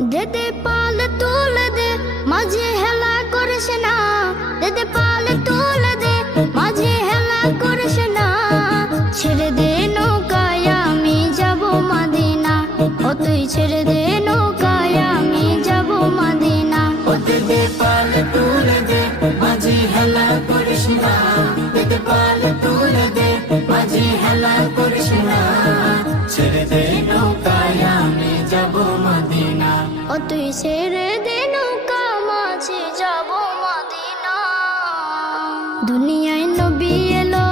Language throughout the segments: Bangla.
দেদে পাল তুলে দে মাঝে হেলা করিস না, দেদে পাল তুলে দে মাঝে হেলা করিস না। ছেড়ে দে নৌকায় আমি যাব মদিনা, ও তুই ছেড়ে দে নৌকায় আমি যাব মদিনা। ও দেদে পাল তুলে দে মাঝে হেলা করিস না, দেদে পাল তুলে দে মাঝে হেলা করিস না। ছেড়ে দে নৌকায় আমি যাব মদিনা, ও তুই ছেড়ে দে নৌকা মাঝে যাব মদিনা। দুনিয়ায় নবী এলো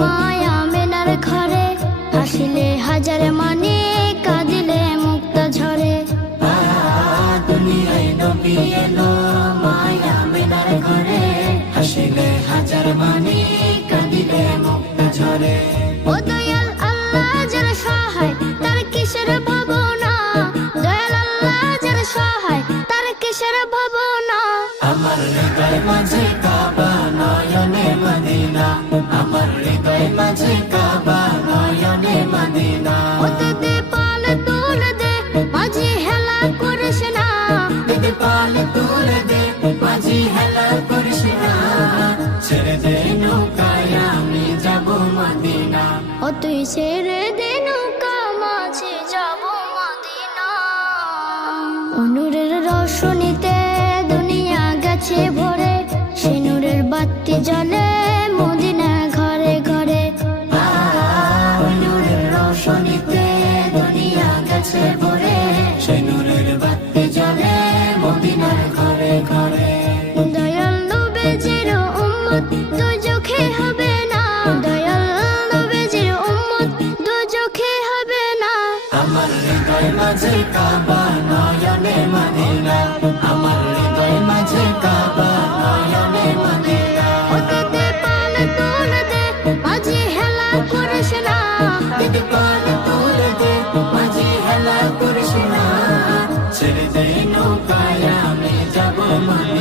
মায়া মেনার ঘরে, হাসিলে হাজার মানে কাঁদিলে মুক্তা ঝরে। দুনিয়ায় নবী এলো মায়া মেনার ঘরে, হাসিলে হাজার মানে কাঁদিলে মুক্তা ঝরে। ও দয়াল আল্লাহ যার সহায় তার কিসের ভাবনা, দয়াল আল্লাহ যার সহায় তার কিসের ভাবনা। আমার হৃদয় মাঝে কাবা নয়নে মদিনা, আমার হৃদয় মাঝে কাবা নয়নে মদিনা। ও দেদে পাল তুলে দে মাঝে হেলা করিস না, দেদে পাল তুলে দে মাঝি হেলা করিস না। ছেড়ে দে নৌকায় আমি যাব মদিনা, ও তুই ছেড়ে দে নৌকা মাঝে যাব মদিনা। নূরের রোশনীতে দুনিয়া গেছে ভরে, সে নূরের বাতি জ্বলে মদিনা ঘরে ঘরে। নূরের রোশনীতে দুনিয়া গেছে ভরে, সে নূরের বাতি জ্বলে মদিনার ঘরে ঘরে। দয়াল নবীজির উম্মত দুজখে হবে না, দয়াল নবীজির উম্মত দুজখে হবে না। আমার হৃদয় মাঝে কাবা নয়নে মদিনা, আমার হৃদয় মাঝে কাবা নয়নে মদিনা। ও দেদে পাল তুলে দে মাঝে হেলা করিস না, দেদে পাল তুলে দে মাঝি হেলা করিস না। ছেড়ে দে নৌকায় আমি যাব মদিনা।